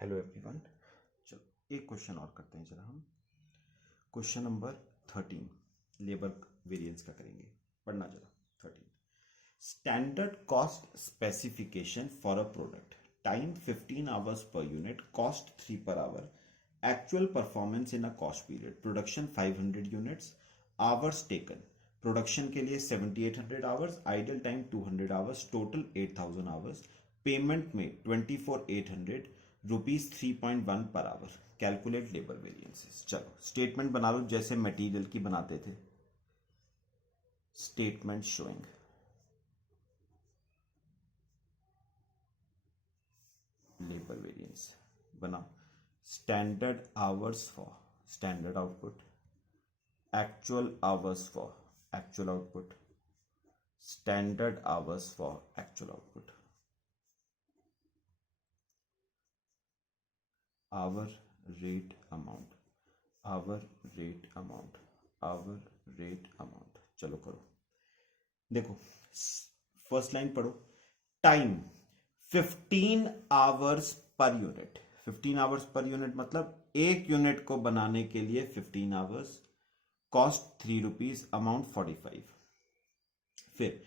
Hello everyone. चलो एक question और करते हैं जरा हम। क्वेश्चन नंबर 13 लेबर वेरिएंस का करेंगे। पढ़ना जरा 13। Standard cost specification for a product, time 15 hours per unit, cost 3 per hour, actual performance in a cost period, production 500 units, hours taken production के लिए 7800 hours, idle time 200 hours, total 8000 hours, payment में 24800, rupees 3.1 per hour, calculate labour variances. चलो statement बना लो जैसे material की बनाते थे। Statement showing labour variance बनाओ। Standard hours for standard output, actual hours for actual output, standard hours for actual output, hour rate amount, hour rate amount, hour rate amount. चलो करो, देखो फर्स्ट लाइन पढ़ो। Time 15 hours per unit, 15 hours per unit मतलब एक unit को बनाने के लिए 15 आवर्स, कॉस्ट 3 रुपीज, अमाउंट 45। फिर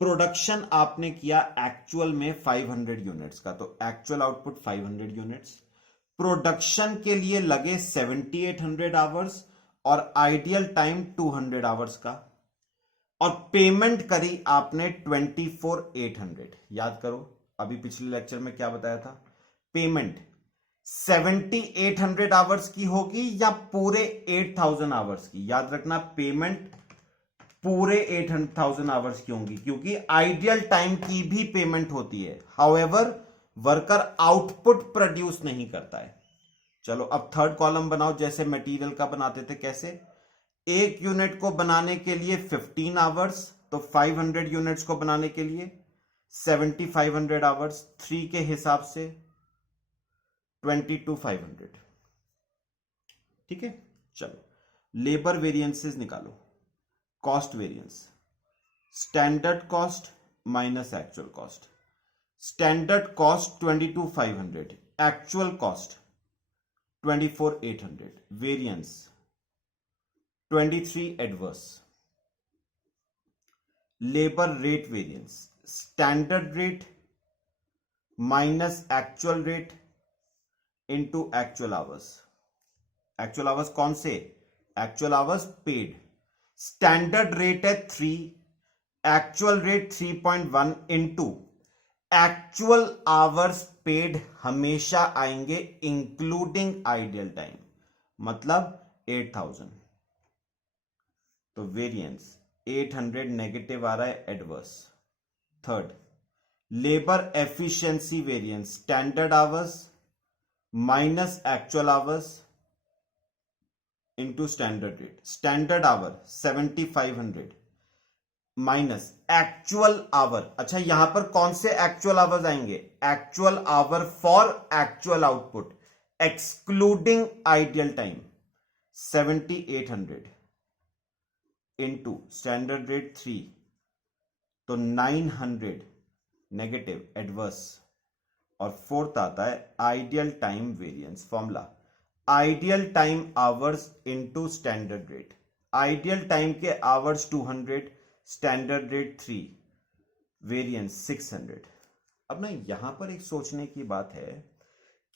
प्रोडक्शन आपने किया एक्चुअल में 500 यूनिट्स का, तो एक्चुअल आउटपुट 500 यूनिट्स, प्रोडक्शन के लिए लगे 7800 आवर्स और आइडियल टाइम 200 आवर्स का, और पेमेंट करी आपने 24800। याद करो अभी पिछले लेक्चर में क्या बताया था, पेमेंट 7800 आवर्स की होगी या पूरे 8000 आवर्स की। याद रखना पेमेंट पूरे 8000 आवर्स की होंगी, क्योंकि आइडियल टाइम की भी पेमेंट होती है, हाउएवर वर्कर आउटपुट प्रोड्यूस नहीं करता है। चलो अब थर्ड कॉलम बनाओ जैसे मटेरियल का बनाते थे। कैसे, एक यूनिट को बनाने के लिए 15 आवर्स, तो 500 यूनिट्स को बनाने के लिए 7500 आवर्स, 3 के हिसाब से 22500। ठीक है, चलो लेबर वेरिएंसेस निकालो। Cost variance, standard cost minus actual cost, standard cost 22500, actual cost 24800, variance 23 adverse. Labour rate variance, standard rate minus actual rate into actual hours. Actual hours कौन से, actual hours paid. Standard rate है 3, actual rate 3.1 into actual hours paid हमेशा आएंगे including ideal time, मतलब 8000। तो variance 800 negative आ रहा है, adverse. Third, labour efficiency variance, standard hours minus actual hours into standard rate. Standard our 7500 minus actual our. अच्छा यहां पर कौन से एक्चुअल आवर्स आएंगे, actual hour for actual output excluding ideal time 7800 into standard rate 3, तो 900 negative adverse. और fourth आता है ideal time variance formula, ideal time hours into standard rate. Ideal time के आवर्स 200, स्टैंडर्ड रेट 3, वेरिएंस 600। अब ना यहां पर एक सोचने की बात है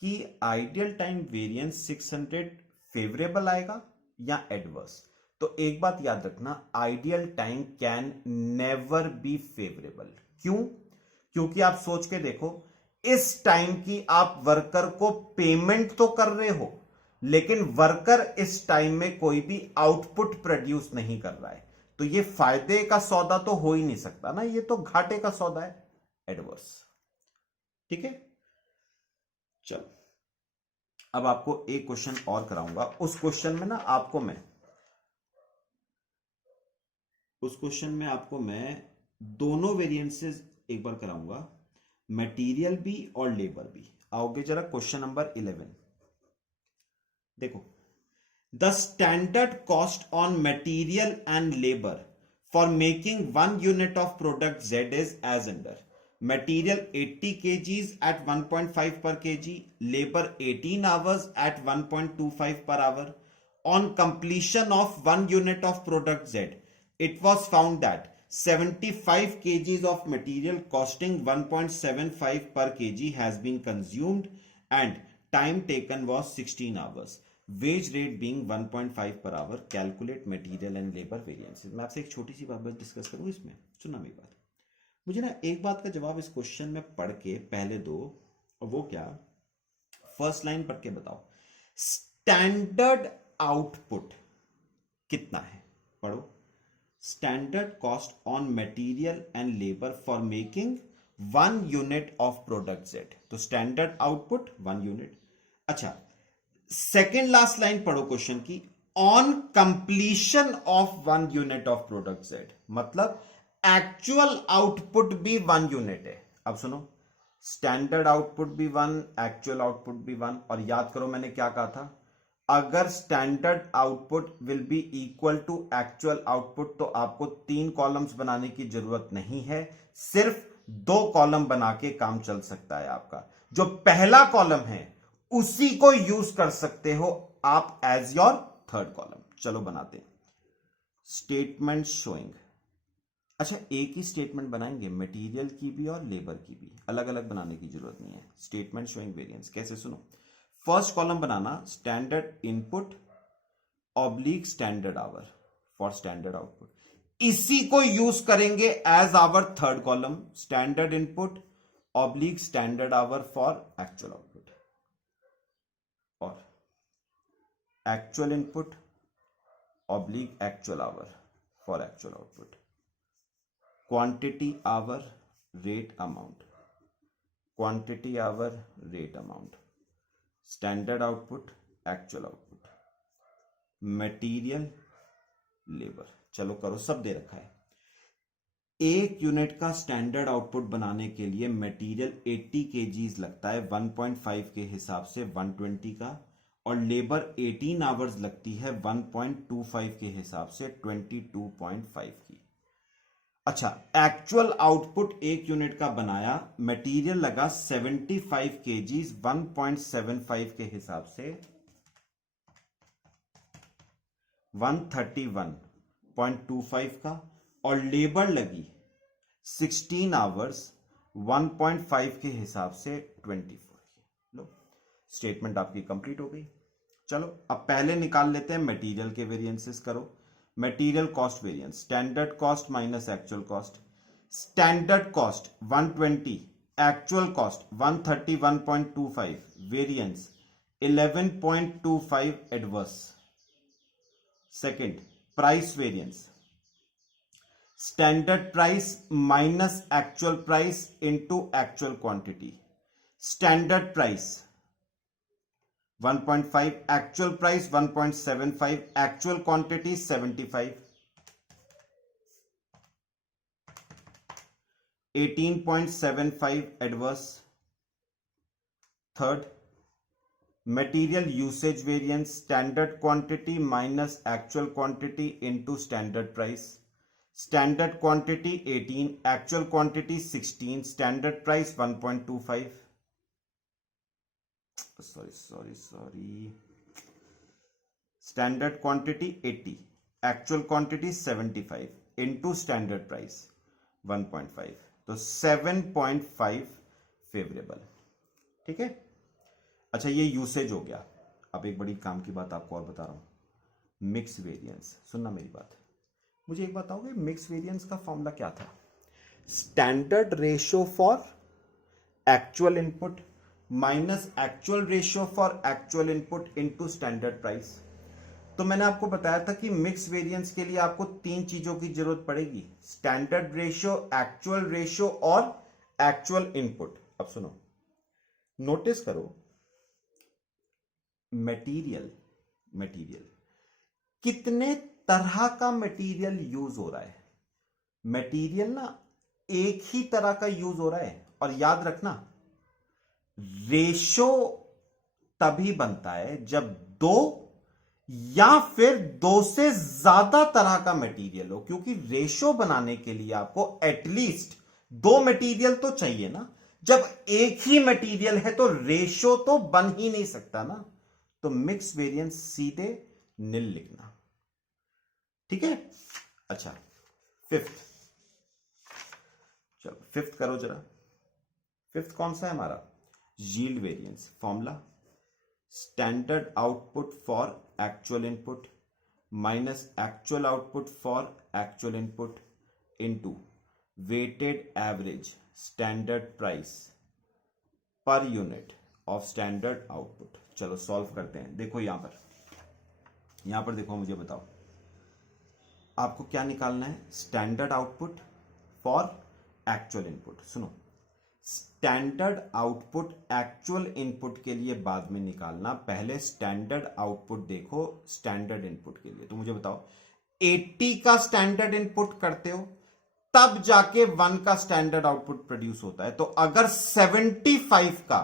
कि आइडियल टाइम वेरिएंस 600 फेवरेबल आएगा या एडवर्स। तो एक बात याद रखना, ideal time can never be favourable. क्यों, क्योंकि आप सोच के देखो, इस टाइम की आप वर्कर को पेमेंट तो कर रहे हो, लेकिन वर्कर इस टाइम में कोई भी आउटपुट प्रोड्यूस नहीं कर रहा है, तो ये फायदे का सौदा तो हो ही नहीं सकता ना, ये तो घाटे का सौदा है, एडवर्स। ठीक है, चलो अब आपको एक क्वेश्चन और कराऊंगा। उस क्वेश्चन में ना आपको मैं दोनों वेरिएंसेस एक बार कराऊंगा, मटेरियल भी और लेबर भी। आओगे जरा क्वेश्चन नंबर 11 देखो। The standard cost on material and labour for making 1 unit of product Z is as under. material 80 kgs at 1.5 per kg, labor 18 hours at 1.25 per hour. On completion of 1 unit of product Z, it was found that 75 kgs of material costing 1.75 per kg has been consumed and time taken was 16 hours. Wage rate being 1.5 per hour. Calculate material and labor variances. मैं आपसे एक छोटी सी बात discuss करूं इसमें, सुनना मेरी बात। मुझे ना एक बात का जवाब इस क्वेश्चन में पढ़ के पहले दो, और वो क्या, फर्स्ट लाइन पढ़ के बताओ। स्टैंडर्ड आउटपुट कितना है, पढ़ो। Standard cost on material and labour for making 1 unit of product Z. तो स्टैंडर्ड आउटपुट 1 यूनिट। अच्छा, सेकेंड लास्ट लाइन पढ़ो क्वेश्चन की, on completion of 1 unit of product Z, मतलब एक्चुअल आउटपुट भी 1 यूनिट है। अब सुनो, स्टैंडर्ड आउटपुट भी 1, एक्चुअल आउटपुट भी 1। और याद करो मैंने क्या कहा था, अगर standard output will be equal to actual output तो आपको 3 कॉलम्स बनाने की जरूरत नहीं है, सिर्फ 2 कॉलम बना के काम चल सकता है आपका। जो पहला कॉलम है उसी को यूज कर सकते हो आप एज योर थर्ड कॉलम। चलो बनाते हैं। स्टेटमेंट शोइंग, अच्छा एक ही स्टेटमेंट बनाएंगे, मटेरियल की भी और लेबर की भी, अलग अलग बनाने की जरूरत नहीं है। स्टेटमेंट शोइंग वेरिएंस कैसे, सुनो। फर्स्ट कॉलम बनाना standard input oblique standard hour for standard output, इसी को यूज करेंगे as our third column, standard input oblique standard hour for actual output, और actual input oblique actual hour for actual output. Quantity hour rate amount, quantity hour rate amount, standard output actual output, material labour. चलो करो, सब दे रखा है। 1 unit का standard output बनाने के लिए मटेरियल 80 kgs लगता है 1.5 के हिसाब से 120 का, और लेबर 18 आवर्स लगती है 1.25 के हिसाब से 22.5 की। अच्छा, एक्चुअल आउटपुट 1 यूनिट का बनाया, मटेरियल लगा 75 kgs 1.75 के हिसाब से 131.25 का, और लेबर लगी 16 आवर्स 1.5 के हिसाब से 24 की। लो, स्टेटमेंट आपकी कंप्लीट हो गई। चलो अब पहले निकाल लेते हैं मटेरियल के वेरिएंसेस। करो material cost variance, standard cost minus actual cost. Standard cost 120, actual cost 131.25, variance 11.25 adverse. Second, price variance, standard price minus actual price into actual quantity. Standard price 1.5, actual price 1.75, actual quantity 75, 18.75 adverse. Third, material usage variance, standard quantity minus actual quantity into standard price. Standard quantity 18, actual quantity 16, standard price 1.25। Sorry, standard quantity 80, actual quantity 75 into standard price 1.5, तो 7.5 favourable. ठीक है। अच्छा, ये usage हो गया। अब एक बड़ी काम की बात आपको और बता रहा हूं, मिक्स वेरिएंस। सुनना मेरी बात, मुझे एक बताओगे मिक्स वेरिएंस का फॉर्मूला क्या था? Standard ratio for actual input minus actual ratio for actual input into standard price. तो मैंने आपको बताया था कि मिक्स वेरिएंस के लिए आपको 3 चीजों की जरूरत पड़ेगी, स्टैंडर्ड रेशियो, एक्चुअल रेशियो और एक्चुअल इनपुट। अब सुनो, नोटिस करो, मटेरियल कितने तरह का मटेरियल यूज हो रहा है। मटेरियल ना एक ही तरह का यूज हो रहा है, और याद रखना रेशो तभी बनता है जब 2 या फिर 2 से ज्यादा तरह का मटेरियल हो, क्योंकि रेशो बनाने के लिए आपको एटलीस्ट दो मटेरियल तो चाहिए ना, जब एक ही मटेरियल है तो रेशो तो बन ही नहीं सकता ना, तो मिक्स वेरिएंस सीधे नील लिखना, ठीक है। अच्छा फिफ्थ, चलो फिफ्थ करो जरा। फिफ्थ कौन सा है हमारा, yield variance formula, standard output for actual input minus actual output for actual input into weighted average standard price per unit of standard output. चलो सॉल्व करते हैं। देखो यहां पर देखो, मुझे बताओ आपको क्या निकालना है, standard output for actual input. सुनो, स्टैंडर्ड आउटपुट एक्चुअल इनपुट के लिए बाद में निकालना, पहले स्टैंडर्ड आउटपुट देखो स्टैंडर्ड इनपुट के लिए। तो मुझे बताओ 80 का स्टैंडर्ड इनपुट करते हो तब जाके 1 का स्टैंडर्ड आउटपुट प्रोड्यूस होता है। तो अगर 75 का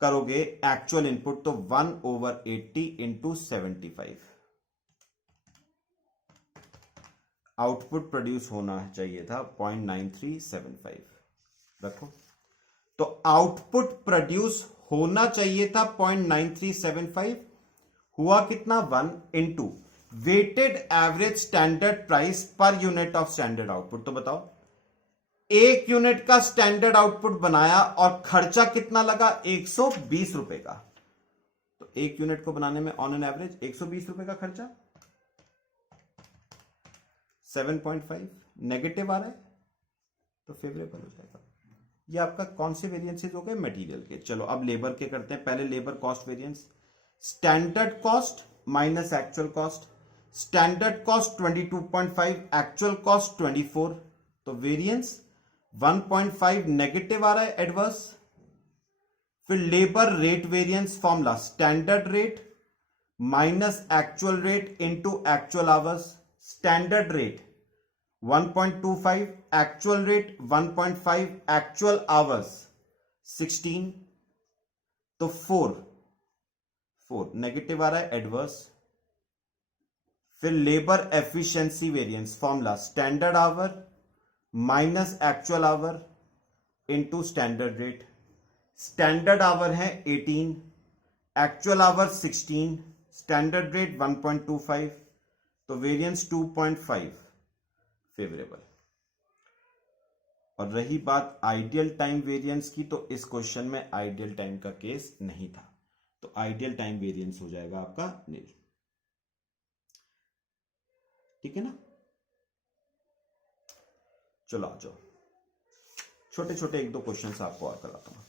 करोगे एक्चुअल इनपुट तो 1/80 इंटू 75 आउटपुट प्रोड्यूस होना चाहिए था 0.9375। रखो, तो आउटपुट प्रोड्यूस होना चाहिए था 0.9375, हुआ कितना 1 into weighted average standard price per unit of standard output. तो बताओ एक यूनिट का स्टैंडर्ड आउटपुट बनाया और खर्चा कितना लगा 120 रुपए का, तो एक यूनिट को बनाने में ऑन एन एवरेज 120 रुपए का खर्चा। 7.5 नेगेटिव आ रहा है तो फेवरेबल हो जाएगा। ये आपका कौन से वेरिएंसेस हो गए, मटेरियल के। चलो अब लेबर के करते हैं। पहले labour cost variance, standard cost minus actual cost. Standard cost 22.5, actual cost 24, तो वेरिएंस 1.5 नेगेटिव आ रहा है, एडवर्स। फिर labour rate variance formula, standard rate minus actual rate into actual hours. Standard rate 1.25, actual rate 1.5, actual hours 16, तो 4 negative आ रहा है, adverse. फिर labour efficiency variance formula, standard hour minus actual our into standard rate. Standard our है 18, actual our 16, standard rate 1.25, तो variance 2.5 favourable. और रही बात ideal time variance की, तो इस क्वेश्चन में आइडियल टाइम का केस नहीं था, तो आइडियल टाइम वेरिएंस हो जाएगा आपका नील, ठीक है ना। चलो आ जाओ, छोटे छोटे एक दो क्वेश्चन आपको और कराता हूं।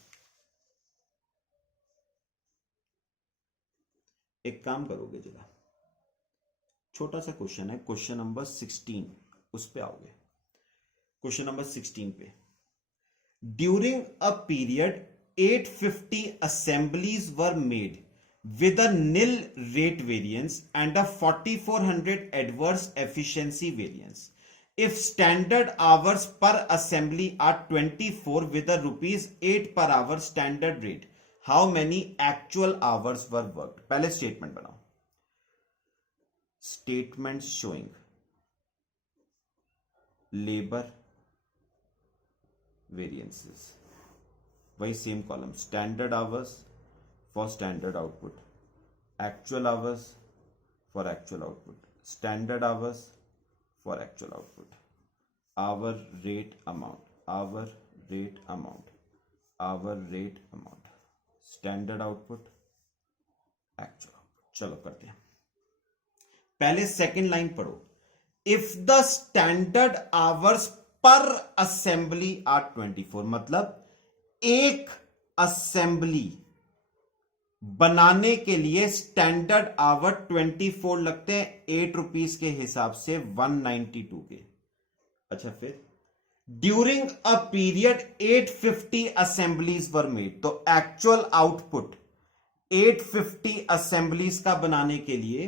एक काम करोगे जरा, छोटा सा क्वेश्चन है, क्वेश्चन नंबर 16, उस पे आओगे। क्वेश्चन नंबर 16 पे, during a period 850 assemblies were made with a nil rate variance and a 4400 adverse efficiency variance. If standard hours per assembly are 24 with a rupees 8 per hour standard rate, how many actual hours were worked? पहले statement बनाओ, statement showing labour variances, वही same column, standard hours for standard output, actual hours for actual output, standard hours for actual output, hour rate amount, hour rate amount, hour rate amount, standard output, actual output. चलो करते हैं। पहले second line पढ़ो, if the standard hours per assembly are 24, मतलब एक assembly बनाने के लिए स्टैंडर्ड आवर 24 लगते हैं, 8 रुपीज के हिसाब से 192 के। अच्छा फिर during a period 850 assemblies were made, तो एक्चुअल आउटपुट 850 असेंबलीज का बनाने के लिए,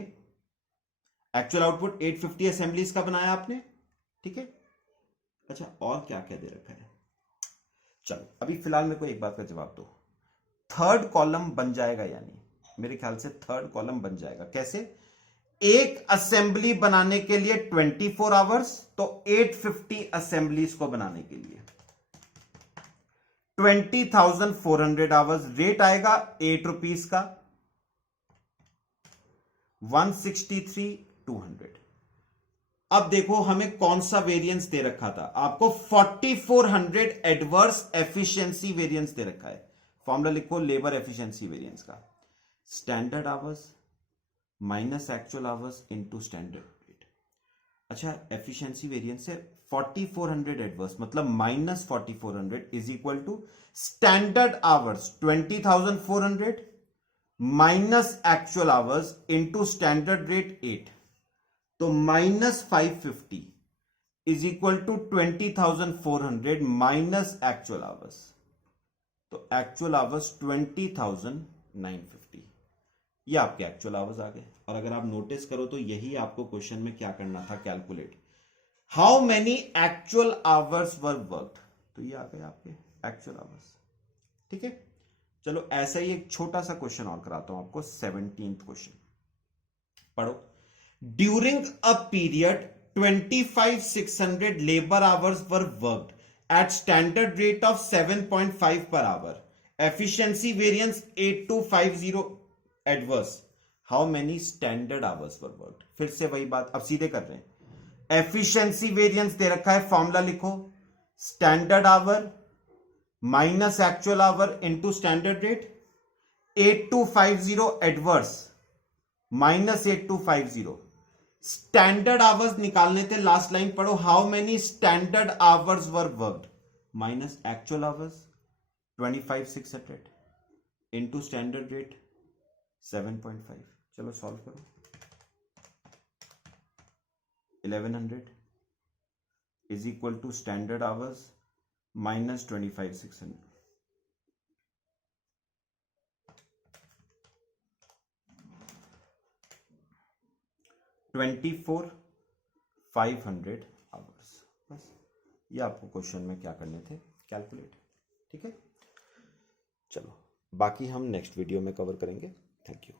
एक्चुअल आउटपुट 850 असेंबलीज का बनाया आपने, ठीक है। अच्छा और क्या क्या दे रखा है, चलो अभी फिलहाल मेरे को एक बात का जवाब दो, थर्ड कॉलम बन जाएगा या नहीं? मेरे ख्याल से थर्ड कॉलम बन जाएगा। कैसे? एक असेंबली बनाने के लिए 24 आवर्स, तो 850 असेंबलीज को बनाने के लिए 20,400 आवर्स। रेट आएगा 8 रुपीज का, 163,200। अब देखो हमें कौन सा वेरिएंस दे रखा था, आपको 4400 एडवर्स एफिशिएंसी वेरिएंस दे रखा है। फॉर्मूला लिखो लेबर एफिशिएंसी वेरिएंस का, standard hours minus actual hours into standard rate. अच्छा, एफिशिएंसी वेरिएंस है 4400 एडवर्स, मतलब minus 4400 is equal to standard hours 20,400 minus actual hours into standard rate 8, तो minus 550 is equal to 20,400 minus actual hours, तो actual hours 20,950। ये आपके actual hours आ गए। और अगर आप नोटिस करो तो यही आपको क्वेश्चन में क्या करना था, calculate how many actual hours were worked, तो ये आ गए आपके एक्चुअल आवर्स। ठीक है, चलो ऐसा ही एक छोटा सा क्वेश्चन और कराता हूं आपको, 17th क्वेश्चन पढ़ो। During a period 25,600 labour hours were worked eight standard rate of 7.5 per hour, efficiency variance 8250 adverse, how many standard hours were worked. फिर से वही बात, अब सीधे कर रहे हैं। एफिशिएंसी वेरिएंस दे रखा है, फॉर्मूला लिखो standard hour minus actual hour into standard rate, 8250 adverse minus 8250। Standard hours निकालने थे, लास्ट लाइन पढ़ो, how many standard hours were worked minus actual hours 25,600 into standard rate 7.5। चलो सॉल्व करो, 1100 is equal to standard hours minus 25,600। $24,500 hours. बस ये आपको question में क्या करने थे, कैलकुलेट। ठीक है, चलो बाकी हम नेक्स्ट वीडियो में कवर करेंगे। Thank you.